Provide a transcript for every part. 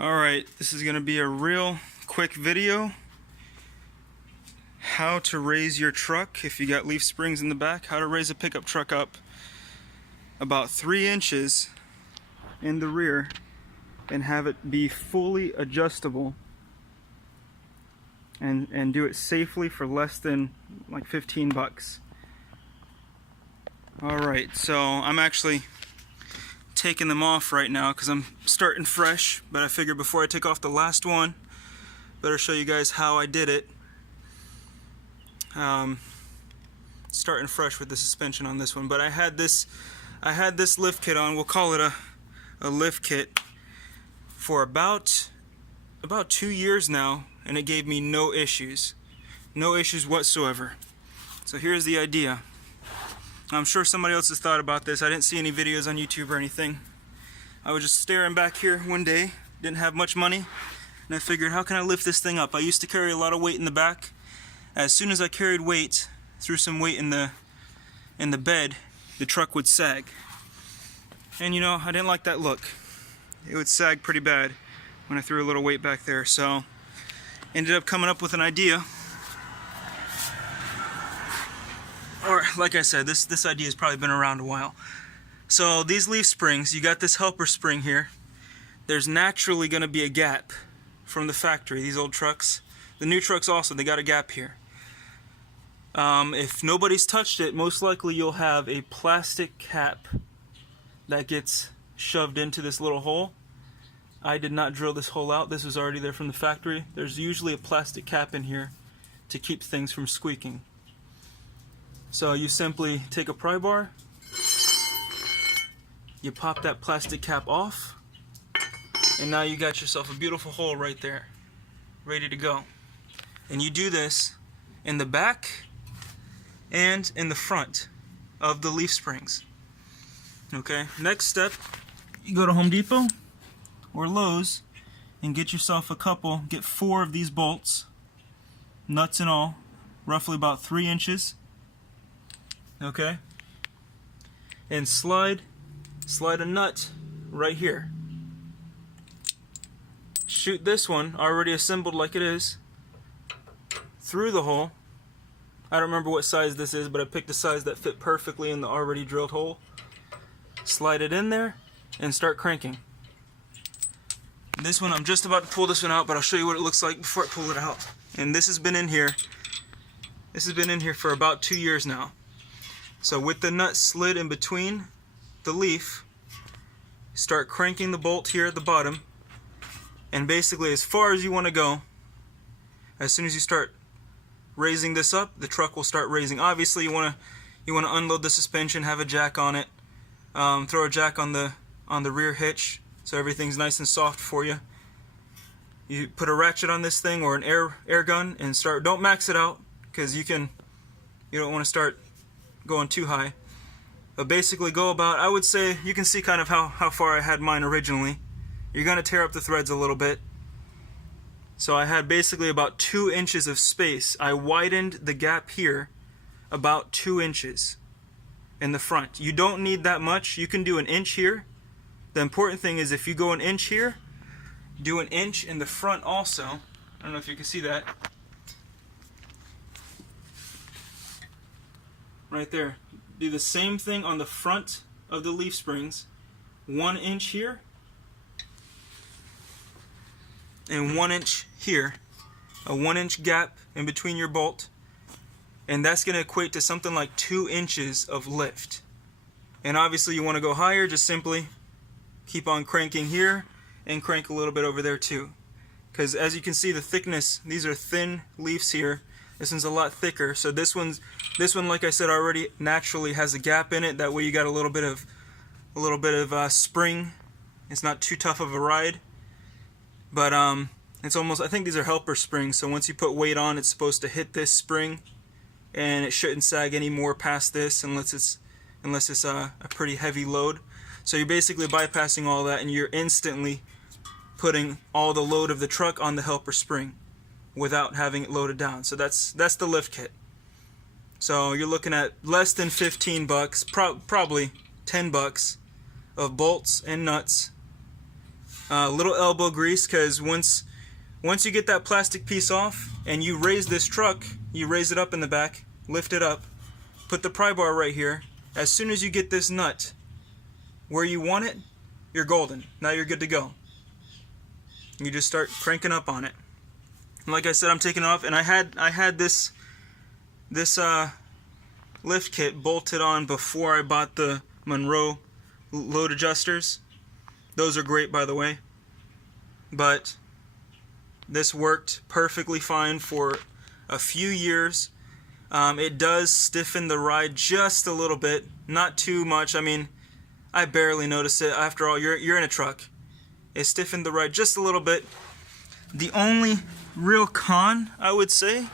Alright, this is going to be a real quick video. How to raise your truck if you got leaf springs in the back. How to raise a pickup truck up about 3 inches in the rear and have it be fully adjustable and do it safely for less than like 15 bucks. Alright, so I'm actually taking them off right now because I'm starting fresh, but I figured before I take off the last one, better show you guys how I did it. Starting fresh with the suspension on this one, but I had this lift kit on. We'll call it a lift kit for about 2 years now, and it gave me no issues whatsoever. So here's the idea. I'm sure somebody else has thought about this. I didn't see any videos on YouTube or anything. I was just staring back here one day, didn't have much money, and I figured, how can I lift this thing up? I used to carry a lot of weight in the back. As soon as I carried weight, threw some weight in the bed, the truck would sag. And you know, I didn't like that look. It would sag pretty bad when I threw a little weight back there. So ended up coming up with an idea. Or, like I said, this idea has probably been around a while. So these leaf springs, you got this helper spring here. There's naturally going to be a gap from the factory. These old trucks, the new trucks also, they got a gap here. If nobody's touched it, most likely you'll have a plastic cap that gets shoved into this little hole. I did not drill this hole out. This was already there from the factory. There's usually a plastic cap in here to keep things from squeaking. So you simply take a pry bar, you pop that plastic cap off, and now you got yourself a beautiful hole right there, ready to go. And you do this in the back and in the front of the leaf springs. Okay, next step, you go to Home Depot or Lowe's and get yourself get 4 of these bolts, nuts and all, roughly about 3 inches. Okay, and slide a nut right here. Shoot this one, already assembled like it is, through the hole. I don't remember what size this is, but I picked a size that fit perfectly in the already drilled hole. Slide it in there and start cranking. This one, I'm just about to pull this one out, but I'll show you what it looks like before I pull it out. And this has been in here. This has been in here for about 2 years now. So with the nut slid in between the leaf, start cranking the bolt here at the bottom, and basically as far as you want to go. As soon as you start raising this up, the truck will start raising. Obviously you want to unload the suspension, have a jack on it, throw a jack on the rear hitch so everything's nice and soft for you. You put a ratchet on this thing or an air gun and start. Don't max it out because you don't want to start going too high, but basically go about, I would say, you can see kind of how far I had mine originally. You're going to tear up the threads a little bit. So I had basically about 2 inches of space. I widened the gap here about 2 inches in the front. You don't need that much. You can do an inch here. The important thing is if you go an inch here, do an inch in the front also. I don't know if you can see that. Right there. Do the same thing on the front of the leaf springs. 1 inch here and 1 inch here. A 1 inch gap in between your bolt, and that's going to equate to something like 2 inches of lift. And obviously you want to go higher, just simply keep on cranking here and crank a little bit over there too, because as you can see, the thickness, these are thin leaves here. This one's a lot thicker, so this one, like I said, already naturally has a gap in it. That way you got a little bit of spring. It's not too tough of a ride, but it's almost, I think these are helper springs. So once you put weight on, it's supposed to hit this spring, and it shouldn't sag any more past this unless it's a pretty heavy load. So you're basically bypassing all that, and you're instantly putting all the load of the truck on the helper spring without having it loaded down. So that's the lift kit. So you're looking at less than 15 bucks, probably 10 bucks of bolts and nuts Little elbow grease, because once you get that plastic piece off and you raise this truck, you raise it up in the back, lift it up, put the pry bar right here. As soon as you get this nut where you want it, you're golden. Now you're good to go. You just start cranking up on it. And like I said, I'm taking it off, and I had this lift kit bolted on before I bought the Monroe load adjusters. Those are great, by the way. But this worked perfectly fine for a few years. It does stiffen the ride just a little bit, not too much. I mean, I barely notice it. After all, you're in a truck. It stiffened the ride just a little bit. The only real con, I would say,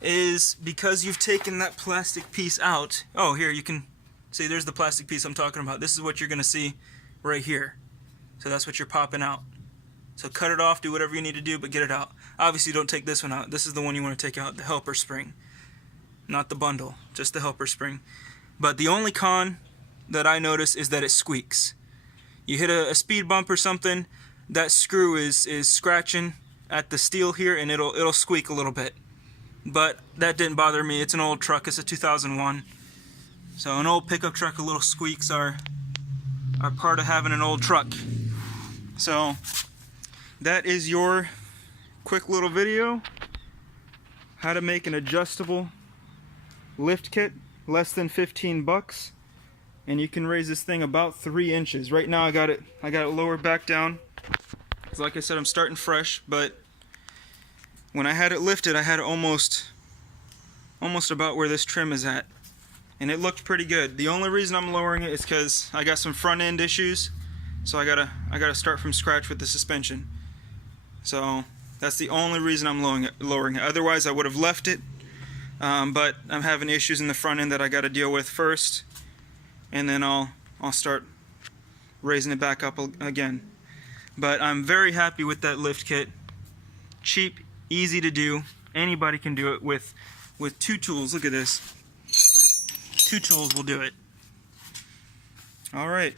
is because you've taken that plastic piece out. Oh, here, you can see there's the plastic piece I'm talking about. This is what you're going to see right here. So that's what you're popping out. So cut it off, do whatever you need to do, but get it out. Obviously, don't take this one out. This is the one you want to take out, the helper spring. Not the bundle, just the helper spring. But the only con that I notice is that it squeaks. You hit a speed bump or something, that screw is scratching at the steel here, and it'll squeak a little bit. But that didn't bother me. It's an old truck. It's a 2001. So an old pickup truck, a little squeaks are part of having an old truck. So that is your quick little video. How to make an adjustable lift kit, less than 15 bucks. And you can raise this thing about 3 inches. Right now I got it lowered back down. So like I said, I'm starting fresh, but when I had it lifted, I had it almost about where this trim is at. And it looked pretty good. The only reason I'm lowering it is because I got some front end issues. So I gotta start from scratch with the suspension. So that's the only reason I'm lowering it. Otherwise I would have left it. But I'm having issues in the front end that I gotta deal with first. And then I'll start raising it back up again. But I'm very happy with that lift kit. Cheap, easy to do. Anybody can do it with 2 tools. Look at this. 2 tools will do it. All right.